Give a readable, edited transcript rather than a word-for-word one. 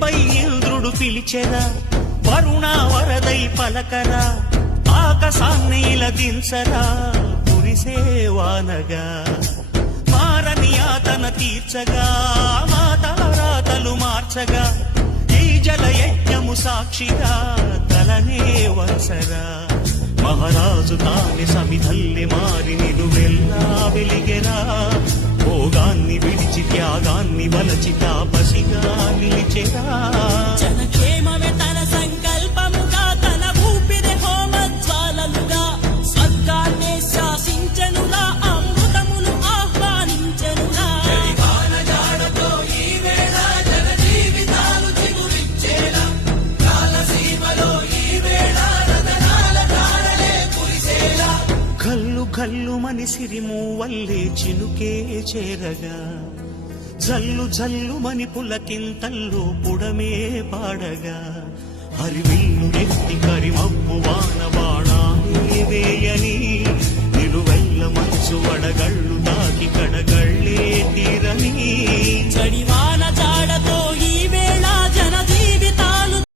తెరపై ఇంద్రుడు పిలిచెరా, వరుణ వరదై పలకరా, ఆకాశాన్ని ఇలదించరా కురిసేవానగా. మారని యాతన తీర్చగా, మాతల రాతలు మార్చగా, ఈ జలయజ్ఞము సాక్షిగా తలనే వంచరా. మహారాజు తాని సమిధల్లి మారి నిలువెల్లా వెలిగెరా, భోగాన్ని విడిచి త్యాగాన్ని వలచి తాపసిగా నిలిచెరా. జనక్షేమమే తన సంకల్పముగా, తన ఊపిరి హోమజ్వాలలుగా, స్వర్గాన్నే శాసించెనులా, అమృతమును ఆహ్వానించెనులా. కల్లు కల్లు మని సిరిమూవల్లే చినుకే చేరగా, జల్లు జల్లు మని పులకింతల్లో పుడమే పాడగా, హరివిల్లు